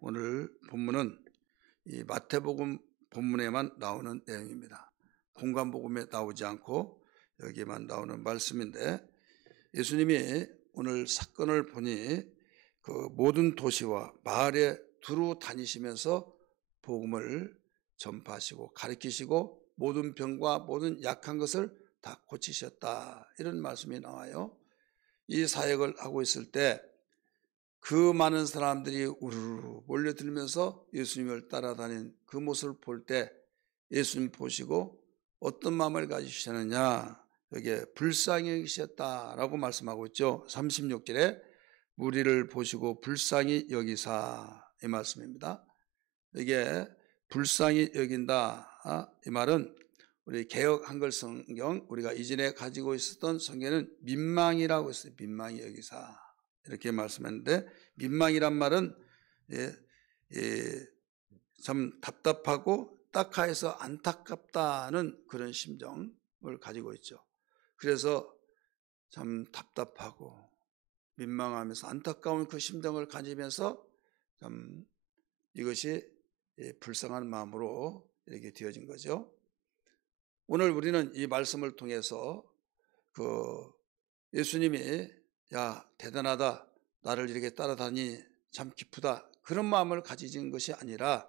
오늘 본문은 이 마태복음 본문에만 나오는 내용입니다. 공관복음에 나오지 않고 여기에만 나오는 말씀인데, 예수님이 오늘 사건을 보니 그 모든 도시와 마을에 두루 다니시면서 복음을 전파하시고 가르치시고 모든 병과 모든 약한 것을 다 고치셨다, 이런 말씀이 나와요. 이 사역을 하고 있을 때 그 많은 사람들이 우르르 몰려들면서 예수님을 따라다닌 그 모습을 볼 때 예수님 보시고 어떤 마음을 가지시느냐, 여기에 불쌍히 여기셨다라고 말씀하고 있죠. 36절에 무리를 보시고 불쌍히 여기사, 이 말씀입니다. 이게 불쌍히 여긴다, 이 말은 우리 개역 한글 성경, 우리가 이전에 가지고 있었던 성경에는 민망이라고 했어요. 민망히 여기사, 이렇게 말씀했는데, 민망이란 말은 참 답답하고 딱하해서 안타깝다는 그런 심정을 가지고 있죠. 그래서 참 답답하고 민망하면서 안타까운 그 심정을 가지면서 참 이것이 불쌍한 마음으로 이렇게 되어진 거죠. 오늘 우리는 이 말씀을 통해서 그 예수님이 야 대단하다, 나를 이렇게 따라다니 참 기쁘다, 그런 마음을 가지신 것이 아니라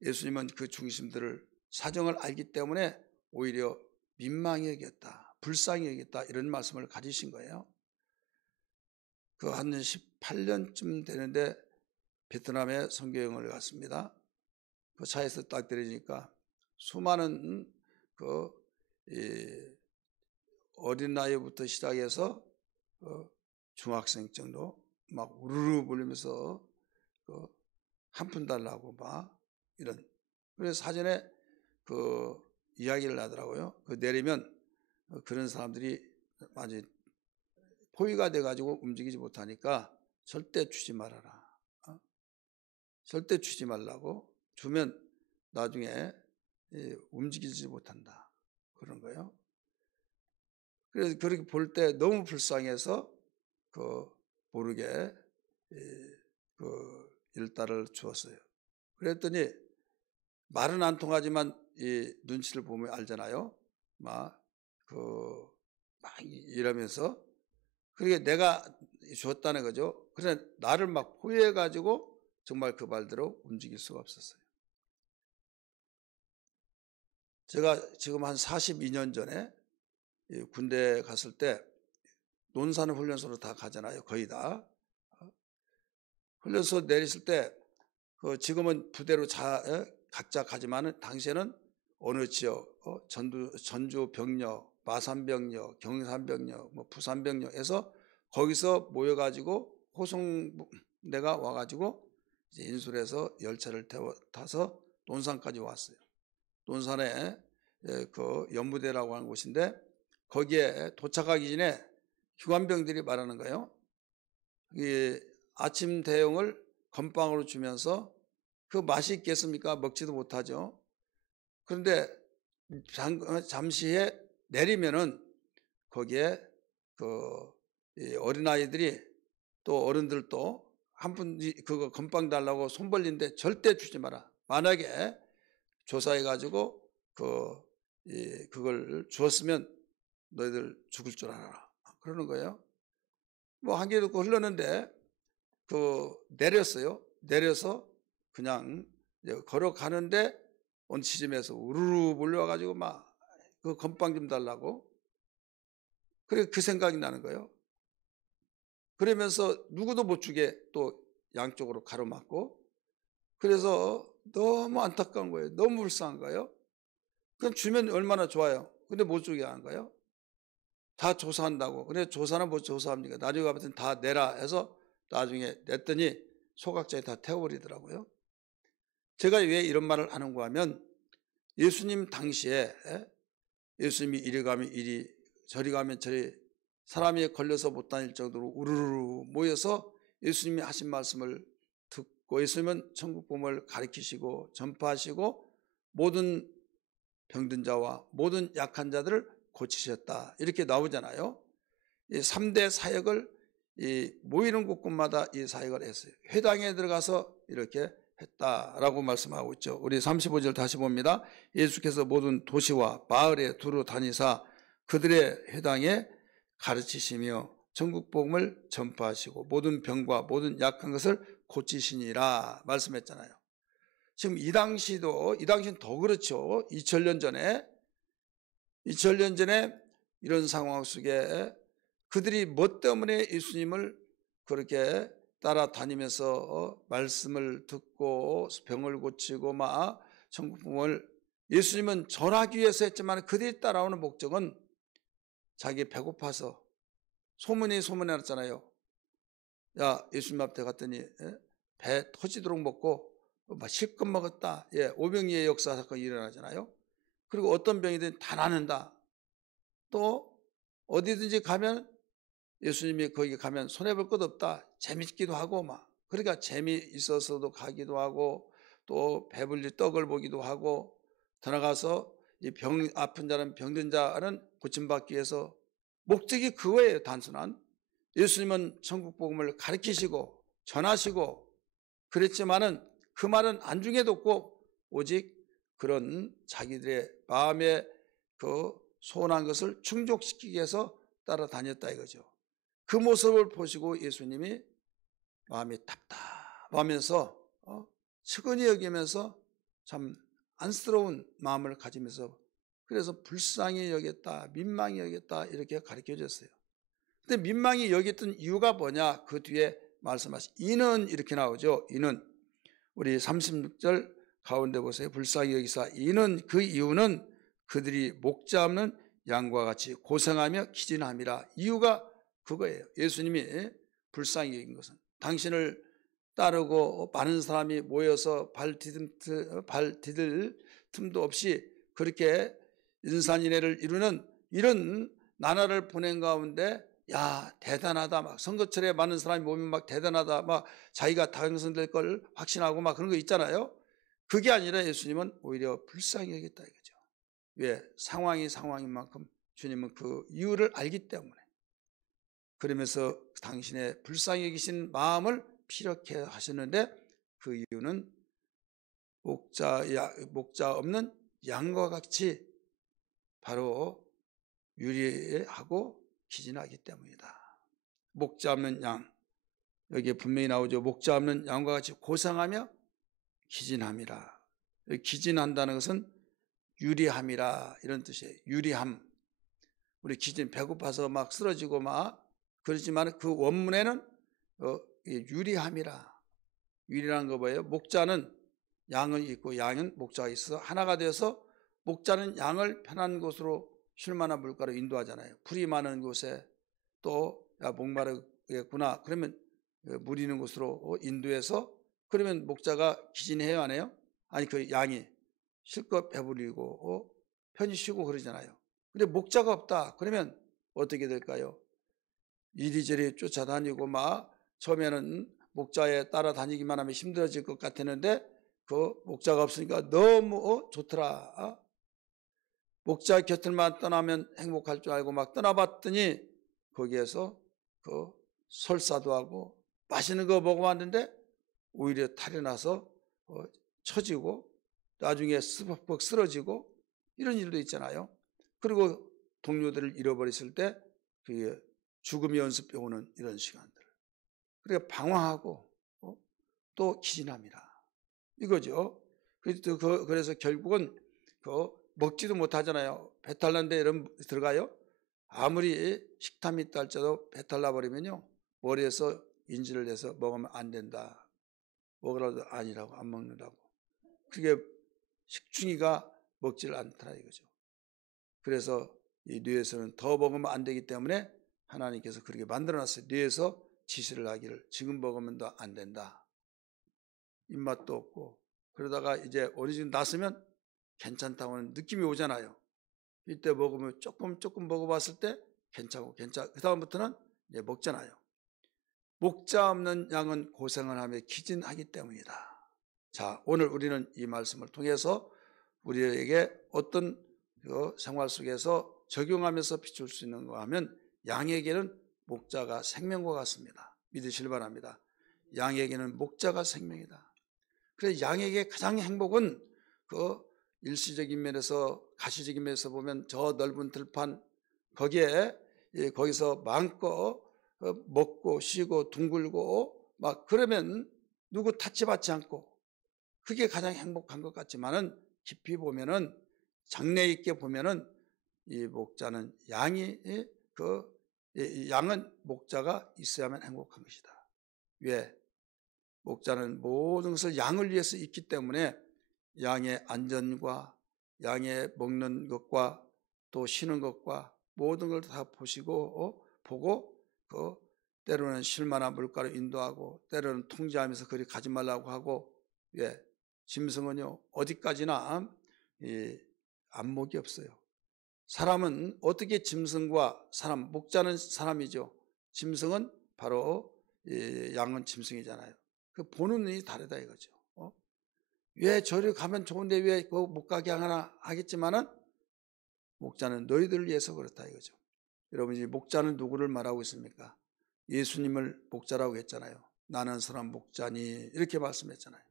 예수님은 그 중심들을 사정을 알기 때문에 오히려 민망히 여겼다, 불쌍히 여겼다, 이런 말씀을 가지신 거예요. 그 한 18년쯤 되는데 베트남에 선교여행을 갔습니다. 그 차에서 딱 내리니까 수많은 그 어린 나이부터 시작해서 중학생 정도 막 우르르 몰리면서 한 푼 달라고 막 이런, 그래서 사전에 그 이야기를 하더라고요. 그 내리면 그런 사람들이 많이 포위가 돼가지고 움직이지 못하니까 절대 주지 말아라, 절대 주지 말라고, 주면 나중에 움직이지 못한다, 그런 거예요. 그래서 그렇게 볼 때 너무 불쌍해서 모르게 그 일달을 주었어요. 그랬더니 말은 안 통하지만 이 눈치를 보면 알잖아요. 막 이러면서, 그게 내가 줬다는 거죠. 그래서 나를 막 포위해가지고 정말 그 말대로 움직일 수가 없었어요. 제가 지금 한 42년 전에 군대 갔을 때 논산 훈련소로 다 가잖아요. 거의 다. 훈련소 내렸을 때 지금은 부대로 각자 가지만은 당시에는 어느 지역, 전주 병력, 마산 병력, 경산 병력, 부산 병력에서 거기서 모여가지고 호송대가 와가지고 이제 인술해서 열차를 타서 논산까지 왔어요. 논산에 그 연무대라고 하는 곳인데, 거기에 도착하기 전에 휴관병들이 말하는 거예요. 이 아침 대용을 건빵으로 주면서 그 맛이 있겠습니까? 먹지도 못하죠. 그런데 잠시에 내리면은 거기에 어린아이들이 또 어른들도 한 푼 그거 건빵 달라고 손 벌리는데 절대 주지 마라. 만약에 조사해가지고 그걸 주었으면 너희들 죽을 줄 알아라, 그러는 거예요. 한 개 듣고 흘렀는데 내렸어요. 내려서 그냥 걸어가는데 어느 지점에서 우르르 몰려와가지고 막 그 건빵 좀 달라고. 그래 그 생각이 나는 거예요. 그러면서 누구도 못 주게 또 양쪽으로 가로막고, 그래서 너무 안타까운 거예요. 너무 불쌍한 거예요. 그럼 주면 얼마나 좋아요. 근데 못 주게 한 거예요. 다 조사한다고. 근데 조사는 뭐 조사합니까? 나중에 가면 다 내라 해서 나중에 냈더니 소각장에 다 태워버리더라고요. 제가 왜 이런 말을 하는가 하면, 예수님 당시에 예수님이 이리 가면 이리 저리 가면 저리 사람이 걸려서 못 다닐 정도로 우르르 모여서 예수님이 하신 말씀을 듣고 예수님은 천국 복음을 가르치시고 전파하시고 모든 병든 자와 모든 약한 자들을 고치셨다, 이렇게 나오잖아요. 이 3대 사역을 이 모이는 곳곳마다 이 사역을 했어요. 회당에 들어가서 이렇게 했다라고 말씀하고 있죠. 우리 35절 다시 봅니다. 예수께서 모든 도시와 마을에 두루 다니사 그들의 회당에 가르치시며 천국 복음을 전파하시고 모든 병과 모든 약한 것을 고치시니라 말씀했잖아요. 지금 이 당시는 더 그렇죠. 2000년 전에 이런 상황 속에 그들이 뭐 때문에 예수님을 그렇게 따라다니면서 말씀을 듣고 병을 고치고 막 천국 복음을 예수님은 전하기 위해서 했지만 그들이 따라오는 목적은 자기 배고파서 소문이 났잖아요. 야, 예수님 앞에 갔더니 배 터지도록 먹고 막 실컷 먹었다. 예, 오병이의 역사 사건이 일어나잖아요. 그리고 어떤 병이든 다 낫는다. 또 어디든지 가면 예수님이 거기 가면 손해볼 것 없다. 재밌기도 하고 막. 그러니까 재미있어서도 가기도 하고 또 배불리 떡을 보기도 하고 들어가서 이 아픈 자는 병든 자는 고침받기 위해서 목적이 그거예요. 단순한. 예수님은 천국 복음을 가르치시고 전하시고 그랬지만은 그 말은 안중에 뒀고 오직 그런 자기들의 마음에 그 소원한 것을 충족시키기 위해서 따라다녔다 이거죠. 그 모습을 보시고 예수님이 마음이 답답하면서 측은히 여기면서 참 안쓰러운 마음을 가지면서 그래서 불쌍히 여겼다, 민망히 여겼다 이렇게 가르쳐 줬어요. 근데 민망히 여겼던 이유가 뭐냐? 그 뒤에 말씀하신 이는 이렇게 나오죠. 이는 우리 36절 가운데 보세요. 불쌍히 여기사 이는 그 이유는 그들이 목자 없는 양과 같이 고생하며 기진함이라. 이유가 그거예요. 예수님이 불쌍히 여긴 것은 당신을 따르고 많은 사람이 모여서 발 디딜 틈도 없이 그렇게 인산인해를 이루는 이런 나라를 보낸 가운데 야 대단하다 막 선거철에 많은 사람이 모이면 막 대단하다 막 자기가 당선될 걸 확신하고 막 그런 거 있잖아요. 그게 아니라 예수님은 오히려 불쌍히 여겼다 이거죠. 왜? 상황인 만큼 주님은 그 이유를 알기 때문에 그러면서 당신의 불쌍히 여기신 마음을 피력해 하시는데 그 이유는 목자 없는 양과 같이 바로 유리하고 기진하기 때문이다. 목자 없는 양, 여기에 분명히 나오죠. 목자 없는 양과 같이 고생하며 기진함이라. 기진한다는 것은 유리함이라 이런 뜻이에요. 유리함. 우리 기진 배고파서 막 쓰러지고 막 그렇지만 그 원문에는 유리함이라. 유리라는 거 뭐예요? 목자는 양은 있고 양은 목자가 있어서 하나가 되어서 목자는 양을 편한 곳으로 쉴만한 물가로 인도하잖아요. 풀이 많은 곳에 또 야 목마르겠구나 그러면 물 있는 곳으로 인도해서 그러면 목자가 기진해요 안 해요? 아니 그 양이 실컷 배부리고 편히 쉬고 그러잖아요. 근데 목자가 없다 그러면 어떻게 될까요? 이리저리 쫓아다니고 막 처음에는 목자에 따라다니기만 하면 힘들어질 것 같았는데 그 목자가 없으니까 너무 좋더라. 목자 곁을만 떠나면 행복할 줄 알고 막 떠나봤더니 거기에서 그 설사도 하고 맛있는 거 먹어봤는데 오히려 탈이 나서 처지고 나중에 스벅벅 쓰러지고 이런 일도 있잖아요. 그리고 동료들을 잃어버렸을 때 그게 죽음이 연습해 오는 이런 시간들. 그러니까 방황하고 또 기진합니다. 이거죠. 그래서 결국은 먹지도 못하잖아요. 배탈 난데 이런 들어가요. 아무리 식탐이 있다 할지라도 배탈 나버리면요. 머리에서 인지를 내서 먹으면 안 된다. 먹으라도 아니라고 안 먹는다고. 그게 식중이가 먹지를 않더라 이거죠. 그래서 이 뇌에서는 더 먹으면 안 되기 때문에 하나님께서 그렇게 만들어놨어요. 뇌에서 지시를 하기를 지금 먹으면 더 안 된다. 입맛도 없고 그러다가 이제 어느 정도 났으면 괜찮다고 하는 느낌이 오잖아요. 이때 먹으면 조금 먹어봤을 때 괜찮고 그 다음부터는 이제 먹잖아요. 목자 없는 양은 고생을 하며 기진하기 때문이다. 자, 오늘 우리는 이 말씀을 통해서 우리에게 어떤 생활 속에서 적용하면서 비출 수 있는 거 하면 양에게는 목자가 생명과 같습니다. 믿으시길 바랍니다. 양에게는 목자가 생명이다. 그래서 양에게 가장 행복은 그 일시적인 면에서, 가시적인 면에서 보면 저 넓은 들판 거기서 마음껏 먹고 쉬고 둥글고 막 그러면 누구 타치받지 않고 그게 가장 행복한 것 같지만은 깊이 보면은, 장래 있게 보면은 이 목자는 양은 목자가 있어야만 행복한 것이다. 왜? 목자는 모든 것을 양을 위해서 있기 때문에 양의 안전과 양의 먹는 것과 또 쉬는 것과 모든 걸 다 보고 때로는 쉴만한 물가로 인도하고 때로는 통제하면서 그리 가지 말라고 하고. 왜? 짐승은요 어디까지나 안목이 없어요. 사람은 어떻게 짐승과 목자는 사람이죠. 짐승은 바로 양은 짐승이잖아요. 그 보는 눈이 다르다 이거죠. 왜 저리 가면 좋은데 왜 못 가게 하나 하겠지만은 목자는 너희들을 위해서 그렇다 이거죠. 여러분, 이 목자는 누구를 말하고 있습니까? 예수님을 목자라고 했잖아요. 나는 사람 목자니 이렇게 말씀했잖아요.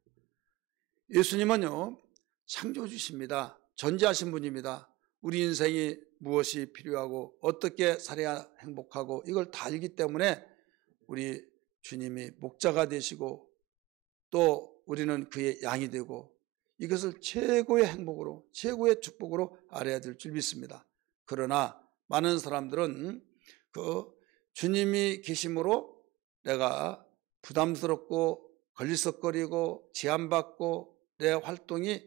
예수님은요 창조주십니다. 전지하신 분입니다. 우리 인생이 무엇이 필요하고 어떻게 살아야 행복하고 이걸 다 알기 때문에 우리 주님이 목자가 되시고 또 우리는 그의 양이 되고 이것을 최고의 행복으로, 최고의 축복으로 알아야 될 줄 믿습니다. 그러나 많은 사람들은 그 주님이 계심으로 내가 부담스럽고 걸리석거리고 제한받고 내 활동이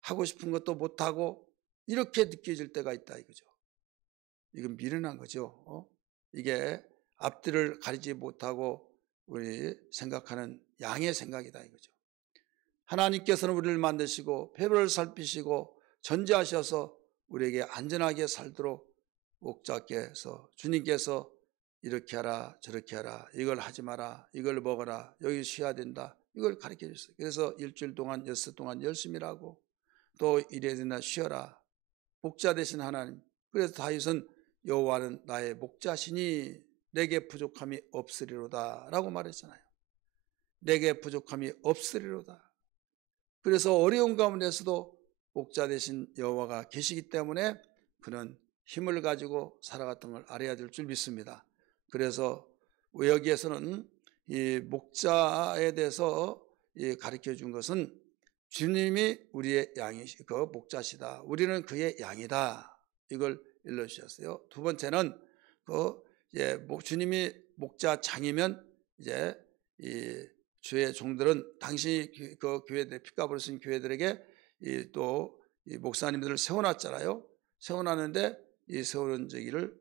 하고 싶은 것도 못하고 이렇게 느껴질 때가 있다 이거죠. 이건 미련한 거죠. 이게 앞뒤를 가리지 못하고 우리 생각하는 양의 생각이다 이거죠. 하나님께서는 우리를 만드시고 배로를 살피시고 전지하셔서 우리에게 안전하게 살도록 목자께서, 주님께서 이렇게 하라 저렇게 하라, 이걸 하지 마라, 이걸 먹어라, 여기 쉬어야 된다, 이걸 가르쳐 주셨어요. 그래서 일주일 동안 엿새 동안 열심히 일하고 또 이래야 된다, 쉬어라. 목자 되신 하나님. 그래서 다윗은 여호와는 나의 목자시니 내게 부족함이 없으리로다 라고 말했잖아요. 내게 부족함이 없으리로다. 그래서 어려운 가운데서도 목자 되신 여호와가 계시기 때문에 그는 힘을 가지고 살아갔던 걸 알아야 될 줄 믿습니다. 그래서 여기에서는 이 목자에 대해서 가르쳐 준 것은 주님이 우리의 그 목자시다. 우리는 그의 양이다. 이걸 일러주셨어요. 두 번째는 주님이 목자장이면 이제 이 주의 종들은 당신이 그 교회들, 핏값으로 쓴 교회들에게 또 이 목사님들을 세워놨잖아요. 세워놨는데 이 세우는 저기를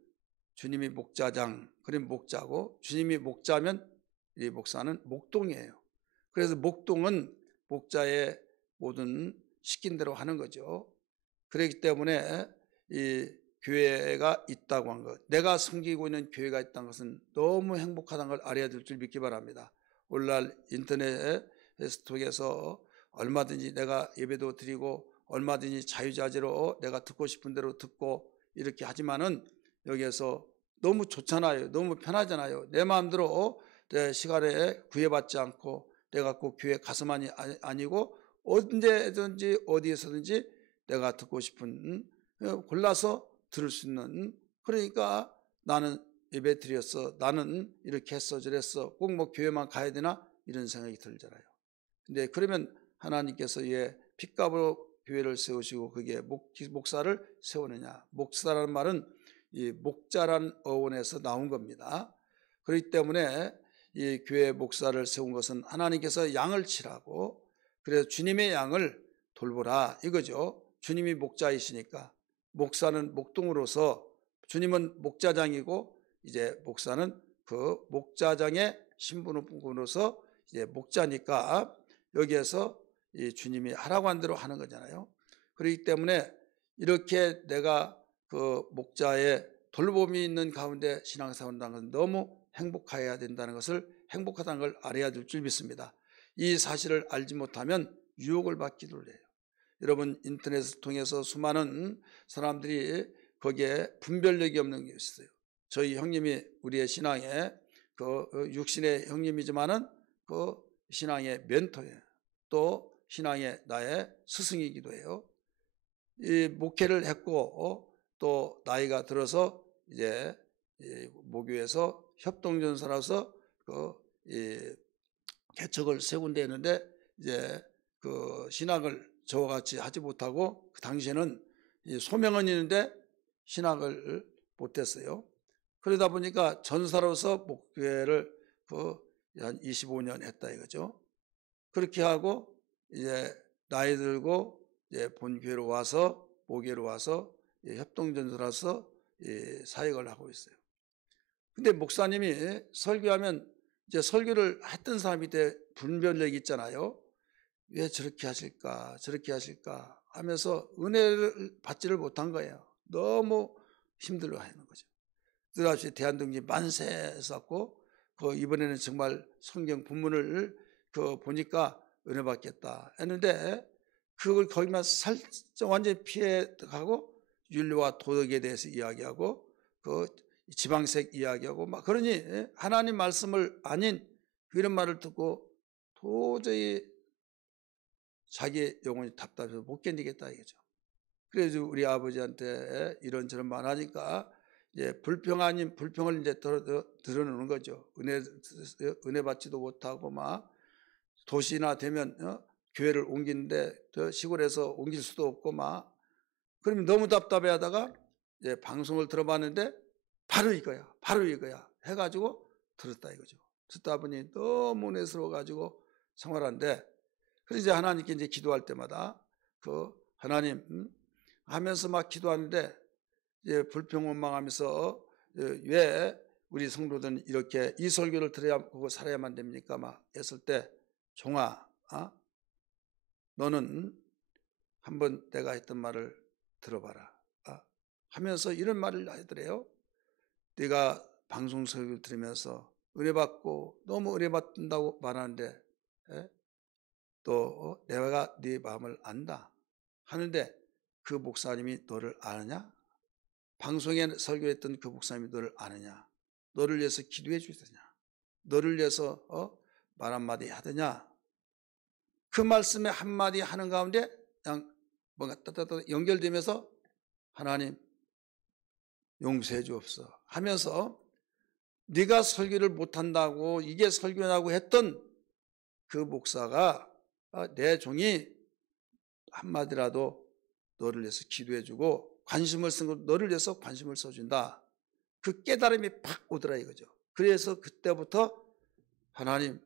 주님이 목자장, 그럼 목자고, 주님이 목자면 이 목사는 목동이에요. 그래서 목동은 목자의 모든 시킨 대로 하는 거죠. 그렇기 때문에 이 교회가 있다고 한 것, 내가 섬기고 있는 교회가 있다는 것은 너무 행복하다는 걸 알아야 될 줄 믿기 바랍니다. 오늘날 인터넷 통해서 얼마든지 내가 예배도 드리고 얼마든지 자유자재로 내가 듣고 싶은 대로 듣고 이렇게 하지만은 여기에서 너무 좋잖아요. 너무 편하잖아요. 내 마음대로 내 시간에 구애받지 않고 내가 꼭 교회 가서만이 아니고 언제든지 어디에서든지 내가 듣고 싶은 골라서 들을 수 있는, 그러니까 나는 예배 드렸어, 나는 이렇게 했어 저랬어, 꼭 뭐 교회만 가야 되나 이런 생각이 들잖아요. 근데 그러면 하나님께서 핏값으로 교회를 세우시고 그게 목사를 세우느냐. 목사라는 말은 이 목자라는 어원에서 나온 겁니다. 그렇기 때문에 이 교회 목사를 세운 것은 하나님께서 양을 치라고, 그래서 주님의 양을 돌보라 이거죠. 주님이 목자이시니까 목사는 목동으로서, 주님은 목자장이고 이제 목사는 그 목자장의 신분으로서 이제 목자니까 여기에서 이 주님이 하라고 한 대로 하는 거잖아요. 그렇기 때문에 이렇게 내가 그 목자의 돌봄이 있는 가운데 신앙생활을 한다는 것은 너무 행복해야 된다는 것을, 행복하다는 걸 알아야 될 줄 믿습니다. 이 사실을 알지 못하면 유혹을 받기도 해요. 여러분, 인터넷을 통해서 수많은 사람들이 거기에 분별력이 없는 게 있어요. 저희 형님이 우리의 신앙의 그 육신의 형님이지만은 그 신앙의 멘토예요. 또 신앙의 나의 스승이기도 해요. 이 목회를 했고 또 나이가 들어서 이제 모교에서 협동전사로서 이 개척을 세운데 있는데 이제 그 신학을 저와 같이 하지 못하고 그 당시에는 소명은 있는데 신학을 못했어요. 그러다 보니까 전사로서 목회를 한 25년 했다 이거죠. 그렇게 하고 이제 나이 들고 이제 본교회로 와서 모교회로 와서 협동전사로서 사역을 하고 있어요. 근데 목사님이 설교하면 이제 설교를 했던 사람이 때 분별력이 있잖아요. 왜 저렇게 하실까 저렇게 하실까 하면서 은혜를 받지를 못한 거예요. 너무 힘들어하는 거죠. 그다음에 대한독립 만세 했었고 이번에는 정말 성경 본문을 보니까 은혜 받겠다 했는데 그걸 거기만 완전히 피해가고 윤리와 도덕에 대해서 이야기하고 지방색 이야기하고 막 그러니 하나님 말씀을 아닌 이런 말을 듣고 도저히 자기 영혼이 답답해서 못 견디겠다 이거죠. 그래서 우리 아버지한테 이런저런 말하니까 이제 불평 아닌 불평을 이제 드러내는 거죠. 은혜 받지도 못하고 막 도시나 되면 교회를 옮기는데 시골에서 옮길 수도 없고 막 그러면 너무 답답해하다가 이제 방송을 들어봤는데 바로 이거야 해가지고 들었다 이거죠. 듣다 보니 너무 은혜스러워가지고 생활하는데 그래서 이제 하나님께 이제 기도할 때마다 하나님 하면서 막 기도하는데 이제 불평원망하면서 왜 우리 성도들은 이렇게 이 설교를 들어야 하고 살아야만 됩니까? 막 했을 때 종아, 너는 한번 내가 했던 말을 들어봐라 하면서 이런 말을 하더래요. 네가 방송 설교를 들으면서 은혜 받고 너무 은혜 받는다고 말하는데 또 내가 네 마음을 안다 하는데 그 목사님이 너를 아느냐? 방송에 설교했던 그 목사님이 너를 아느냐? 너를 위해서 기도해 주더냐? 너를 위해서 말 한마디 하더냐? 그 말씀에 한마디 하는 가운데 그냥 뭔가 따따따 연결되면서 하나님 용서해 주옵소서 하면서 네가 설교를 못한다고 이게 설교냐고 했던 그 목사가 내 종이 한마디라도 너를 위해서 기도해 주고 관심을 쓴 거 너를 위해서 관심을 써준다. 그 깨달음이 팍 오더라 이거죠. 그래서 그때부터 하나님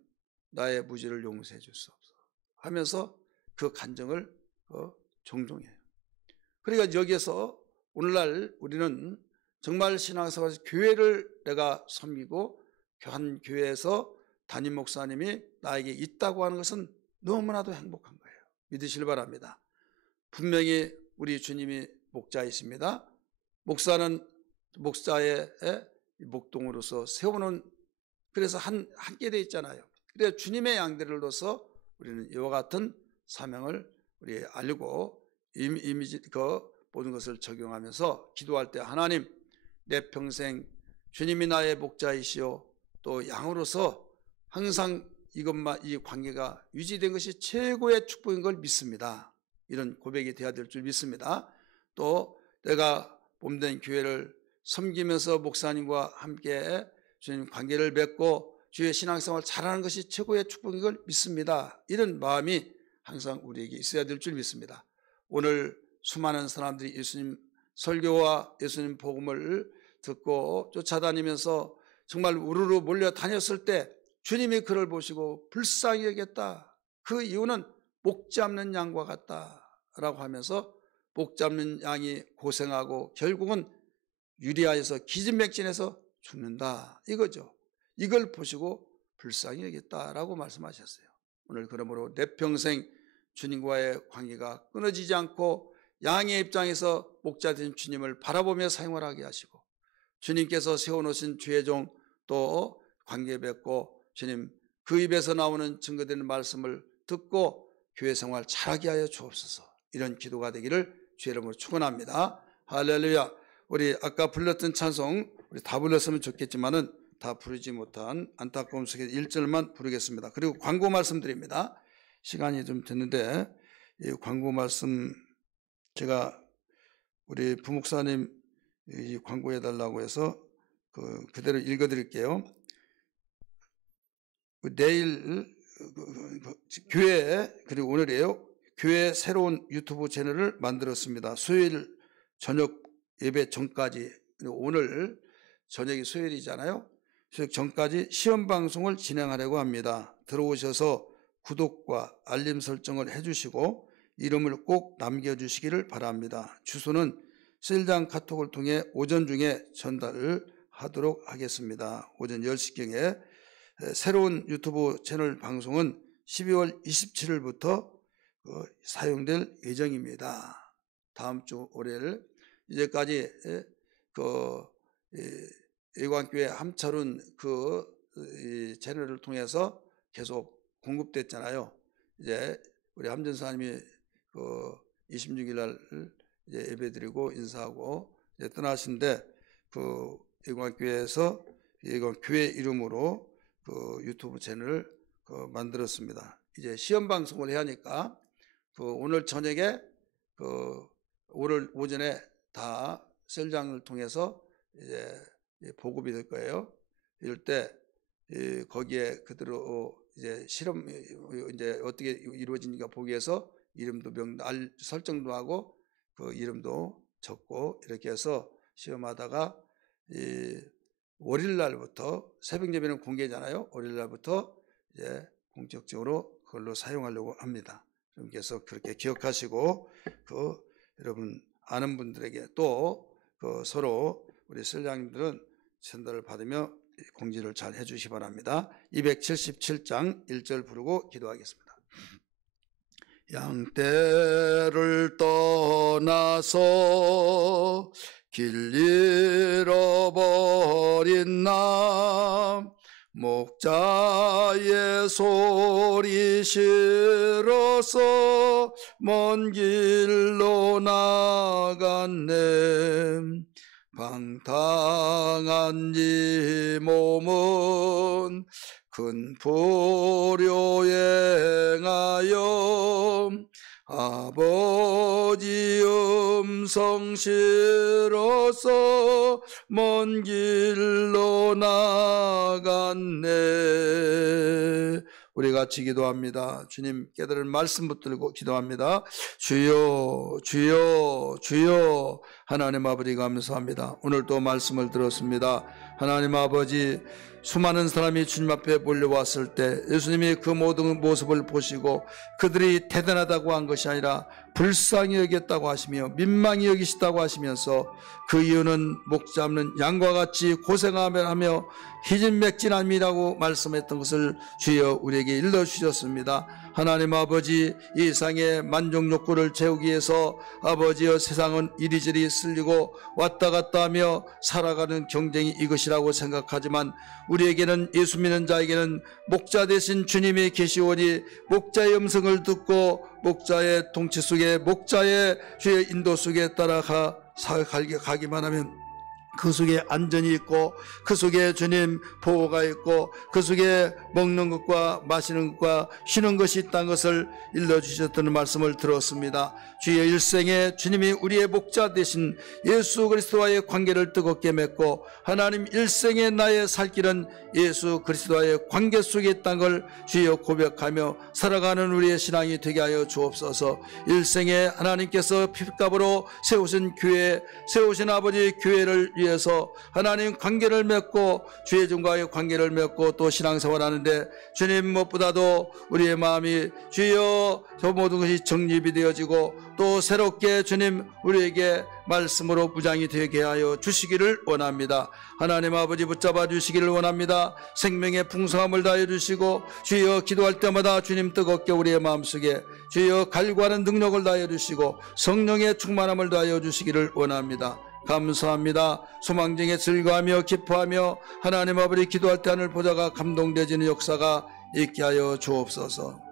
나의 무지를 용서해 주시옵소서 하면서 그 간증을 종종 해요. 그러니까 여기에서 오늘날 우리는 정말 신앙생활에서 교회를 내가 섬기고 한 교회에서 담임 목사님이 나에게 있다고 하는 것은 너무나도 행복한 거예요. 믿으시길 바랍니다. 분명히 우리 주님이 목자이십니다. 목사는 목자의 목동으로서 세우는 그래서 함께 되어 있잖아요. 그래서 주님의 양들로서 우리는 이와 같은 사명을 우리 알고 이미지 모든 것을 적용하면서 기도할 때 하나님 내 평생 주님이 나의 목자이시오 또 양으로서 항상 이 관계가 유지된 것이 최고의 축복인 걸 믿습니다. 이런 고백이 되어야 될 줄 믿습니다. 또 내가 몸된 교회를 섬기면서 목사님과 함께 주님 관계를 맺고 주의 신앙생활 잘하는 것이 최고의 축복인 걸 믿습니다. 이런 마음이 항상 우리에게 있어야 될 줄 믿습니다. 오늘 수많은 사람들이 예수님 설교와 예수님 복음을 듣고 쫓아다니면서 정말 우르르 몰려다녔을 때 주님이 그를 보시고 불쌍히 여겼다. 그 이유는 목 잡는 양과 같다라고 하면서 목 잡는 양이 고생하고 결국은 유리아에서 기진맥진해서 죽는다 이거죠. 이걸 보시고 불쌍히 여겼다라고 말씀하셨어요. 오늘 그러므로 내 평생 주님과의 관계가 끊어지지 않고 양의 입장에서 목자 되신 주님을 바라보며 사용을 하게 하시고 주님께서 세워놓으신 주의 종 또 관계 맺고 주님 그 입에서 나오는 증거되는 말씀을 듣고 교회 생활 잘하게 하여 주옵소서. 이런 기도가 되기를 주의 이름으로 축원합니다. 할렐루야. 우리 아까 불렀던 찬송 우리 다 불렀으면 좋겠지만은 다 부르지 못한 안타까움 속에 1절만 부르겠습니다. 그리고 광고 말씀드립니다. 시간이 좀 됐는데 이 광고 말씀 제가 우리 부목사님 이 광고해 달라고 해서 그대로 읽어드릴게요. 내일 교회, 그리고 오늘이에요. 교회 새로운 유튜브 채널을 만들었습니다. 수요일 저녁 예배 전까지, 오늘 저녁이 수요일이잖아요. 수요일 전까지 시험 방송을 진행하려고 합니다. 들어오셔서 구독과 알림 설정을 해주시고 이름을 꼭 남겨주시기를 바랍니다. 주소는 셀장 카톡을 통해 오전 중에 전달을 하도록 하겠습니다. 오전 10시경에 새로운 유튜브 채널 방송은 12월 27일부터 사용될 예정입니다. 다음 주 월요일 이제까지 예관교회 함철은 이 채널을 통해서 계속 공급됐잖아요. 이제 우리 함전사님이 26일 날 이제 예배드리고 인사하고 이제 떠나신데 예관교회에서 예관교회 이름으로 유튜브 채널을 만들었습니다. 이제 시험 방송을 해야 하니까 오늘 저녁에 오늘 오전에 다 셀장을 통해서 이제 보급이 될 거예요. 이럴 때 거기에 그대로 이제 실험 이제 어떻게 이루어지는가 보기 위해서 이름도 설정도 하고 이름도 적고 이렇게 해서 시험하다가 월요일 날부터 새벽 예배는 공개잖아요. 월요일 날부터 이제 본격적으로 그걸로 사용하려고 합니다. 그래서 그렇게 기억하시고 여러분 아는 분들에게 또 서로 우리 셀장님들은 전달을 받으며 공지를 잘 해주시기 바랍니다. 277장 1절 부르고 기도하겠습니다. 양떼를 떠나서 길 잃어버린 나 목자의 소리 싫어서 먼 길로 나갔네. 방탕한 이 몸은 큰 불효 행하여 아버지 음성 싫어서 먼 길로 나갔네. 우리 같이 기도합니다. 주님 깨달을 말씀 붙들고 기도합니다. 주여 주여 주여. 하나님 아버지 감사합니다. 오늘도 말씀을 들었습니다. 하나님 아버지 수많은 사람이 주님 앞에 몰려왔을 때 예수님이 그 모든 모습을 보시고 그들이 대단하다고 한 것이 아니라 불쌍히 여겼다고 하시며 민망히 여기시다고 하시면서 그 이유는 목자 없는 양과 같이 고생하며 희진맥진함이라고 말씀했던 것을 주여 우리에게 일러주셨습니다. 하나님 아버지 이 세상의 만족 욕구를 채우기 위해서 아버지여 세상은 이리저리 쓸리고 왔다 갔다 하며 살아가는 경쟁이 이것이라고 생각하지만 우리에게는 예수 믿는 자에게는 목자 되신 주님이 계시오니 목자의 음성을 듣고 목자의 통치 속에 목자의 주의 인도 속에 따라가 가기만 하면 그 속에 안전이 있고 그 속에 주님 보호가 있고 그 속에 먹는 것과 마시는 것과 쉬는 것이 있다는 것을 일러주셨다는 말씀을 들었습니다. 주의 일생에 주님이 우리의 목자 되신 예수 그리스도와의 관계를 뜨겁게 맺고 하나님 일생에 나의 살 길은 예수 그리스도와의 관계 속에 있다는 걸 주여 고백하며 살아가는 우리의 신앙이 되게 하여 주옵소서. 일생에 하나님께서 피값으로 세우신 교회, 세우신 아버지 교회를 위해서 하나님 관계를 맺고 주의 종과의 관계를 맺고 또 신앙생활하는데 주님 무엇보다도 우리의 마음이 주여 저 모든 것이 정립이 되어지고 또 새롭게 주님 우리에게 말씀으로 무장이 되게 하여 주시기를 원합니다. 하나님 아버지 붙잡아 주시기를 원합니다. 생명의 풍성함을 다해 주시고 주여 기도할 때마다 주님 뜨겁게 우리의 마음속에 주여 갈구하는 능력을 다해 주시고 성령의 충만함을 다해 주시기를 원합니다. 감사합니다. 소망쟁에 즐거워하며 기뻐하며 하나님 아버지 기도할 때 하늘 보다가 감동되지는 역사가 있게 하여 주옵소서.